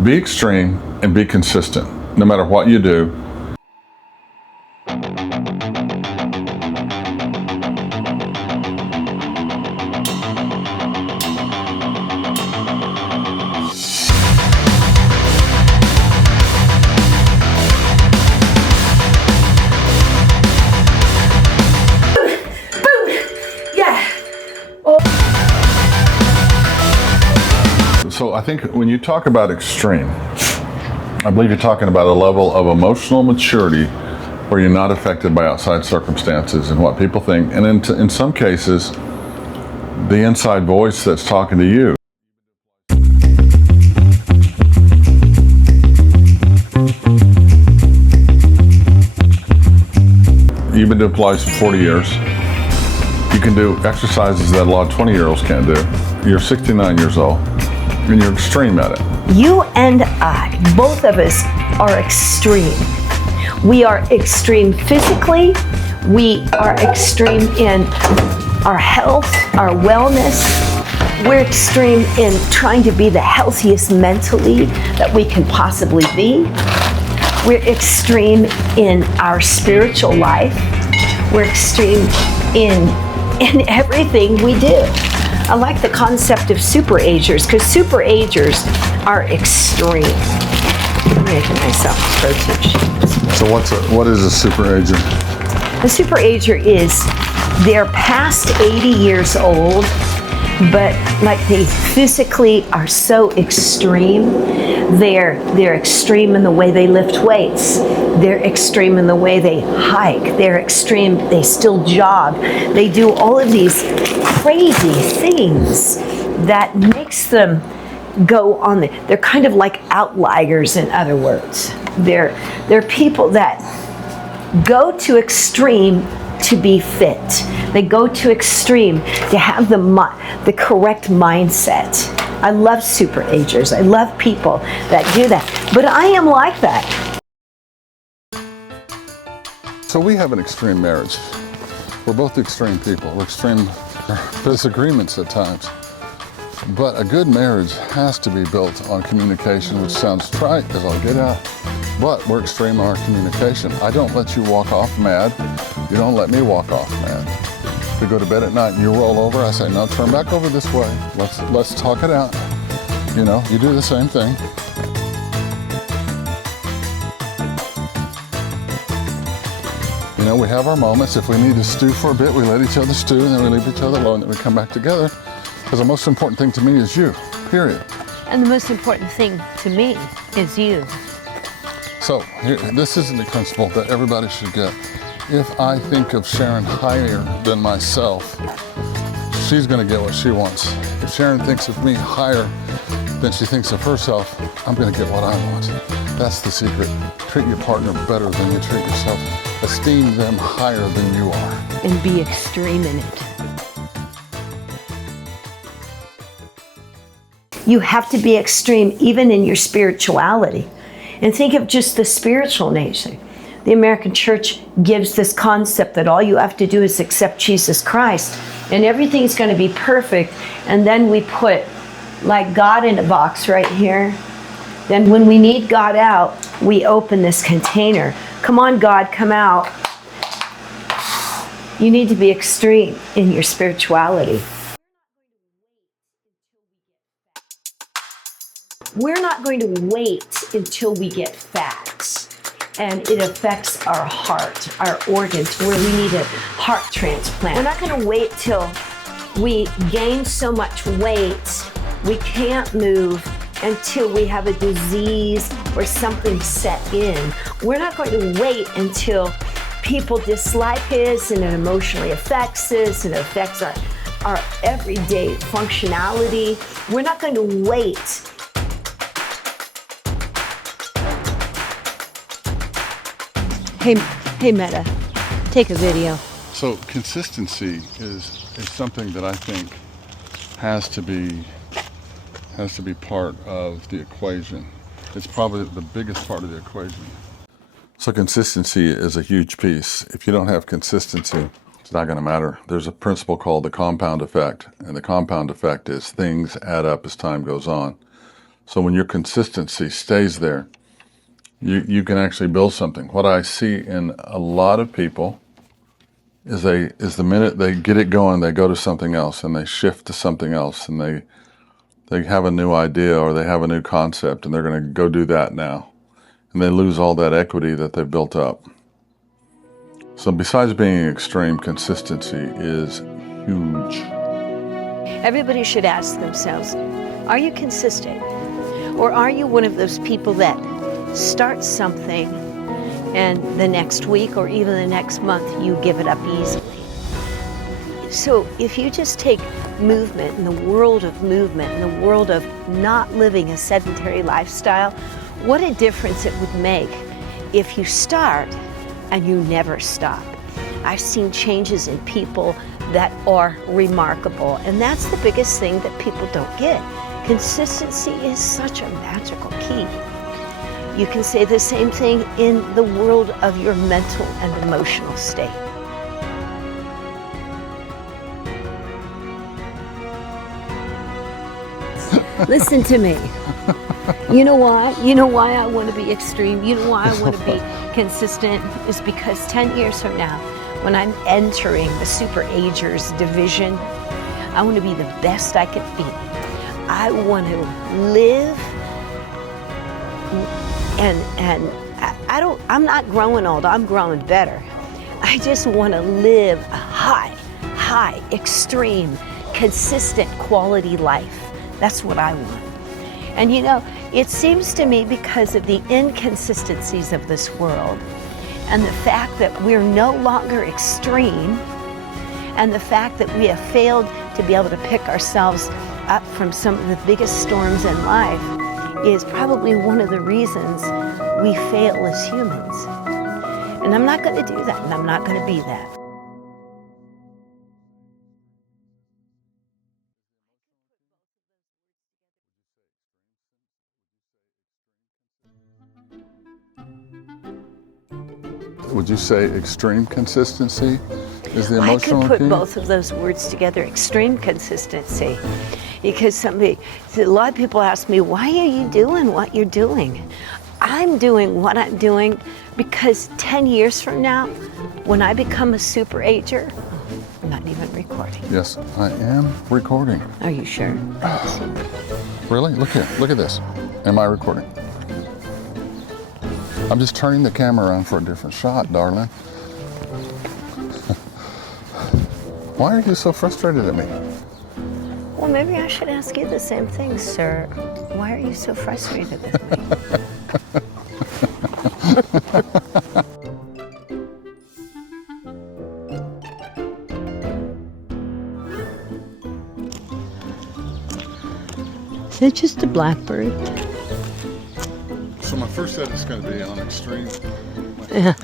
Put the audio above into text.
Be extreme and be consistent. No matter what you do, so I think when you talk about extreme, I believe you're talking about a level of emotional maturity where you're not affected by outside circumstances and what people think. And in some cases, the inside voice that's talking to you. You've been doing Pilates for 40 years. You can do exercises that a lot of 20-year-olds can't do. You're 69 years old. And you're extreme at it. You and I, both of us, are extreme. We are extreme physically. We are extreme in our health, our wellness. We're extreme in trying to be the healthiest mentally that we can possibly be. We're extreme in our spiritual life. We're extreme in everything we do. I like the concept of super agers because super agers are extreme. I'm making myself a protein shake. So what is a super ager? A super ager is they're past 80 years old, but like they physically are so extreme. They're extreme in the way they lift weights. They're extreme in the way they hike. They're extreme, they still jog. They do all of these crazy things that makes them go on they're kind of like outliers, in other words. They're people that go to extreme to be fit. They go to extreme to have the correct mindset. I love super agers. I love people that do that. But I am like that. So we have an extreme marriage. We're both extreme people. We're extreme disagreements at times. But a good marriage has to be built on communication, which sounds trite as I'll get out. But we're extreme in our communication. I don't let you walk off mad. You don't let me walk off mad. We go to bed at night and you roll over. I say, no, turn back over this way. Let's talk it out. You know, you do the same thing. You know, we have our moments. If we need to stew for a bit, we let each other stew and then we leave each other alone and then we come back together. Because the most important thing to me is you, period. And the most important thing to me is you. So this is the principle that everybody should get. If I think of Sharon higher than myself, she's going to get what she wants. If Sharon thinks of me higher than she thinks of herself, I'm going to get what I want. That's the secret. Treat your partner better than you treat yourself. Esteem them higher than you are. And be extreme in it. You have to be extreme even in your spirituality. And think of just the spiritual nature. The American church gives this concept that all you have to do is accept Jesus Christ and everything's going to be perfect. And then we put like God in a box right here. Then when we need God out, we open this container. Come on, God, come out. You need to be extreme in your spirituality. We're not going to wait until we get fat and it affects our heart, our organs, where we need a heart transplant. We're not going to wait till we gain so much weight we can't move until we have a disease or something set in. We're not going to wait until people dislike us and it emotionally affects us and it affects our everyday functionality. We're not going to wait. Hey Meta, take a video. So consistency is something that I think has to be part of the equation. It's probably the biggest part of the equation. So consistency is a huge piece. If you don't have consistency, it's not going to matter. There's a principle called the compound effect, and the compound effect is things add up as time goes on. So when your consistency stays there, you can actually build something. What I see in a lot of people is the minute they get it going, they go to something else and they shift to something else, and they have a new idea or they have a new concept and they're going to go do that now. And they lose all that equity that they've built up. So besides being extreme, consistency is huge. Everybody should ask themselves, are you consistent? Or are you one of those people that starts something and the next week or even the next month you give it up easily? So if you just take movement, in the world of movement, in the world of not living a sedentary lifestyle, what a difference it would make if you start and you never stop. I've seen changes in people that are remarkable, and that's the biggest thing that people don't get. Consistency is such a magical key. You can say the same thing in the world of your mental and emotional state. Listen to me. You know why? You know why I want to be extreme? You know why I want to be consistent? Is because 10 years from now, when I'm entering the Super Agers division, I want to be the best I can be. I want to live, and I'm not growing old, I'm growing better. I just want to live a high, extreme, consistent quality life. That's what I want. And you know, it seems to me because of the inconsistencies of this world and the fact that we're no longer extreme and the fact that we have failed to be able to pick ourselves up from some of the biggest storms in life is probably one of the reasons we fail as humans. And I'm not going to do that, and I'm not going to be that. Would you say extreme consistency is the I emotional could put key? both of those words together, extreme consistency. Because a lot of people ask me, why are you doing what you're doing? I'm doing what I'm doing because 10 years from now, when I become a super ager, I'm not even recording. Yes, I am recording. Are you sure? Really? Look here. Look at this. Am I recording? I'm just turning the camera around for a different shot, darling. Why are you so frustrated at me? Well, maybe I should ask you the same thing, sir. Why are you so frustrated with me? Is it just a blackbird? So my first set is going to be on extreme. Yeah.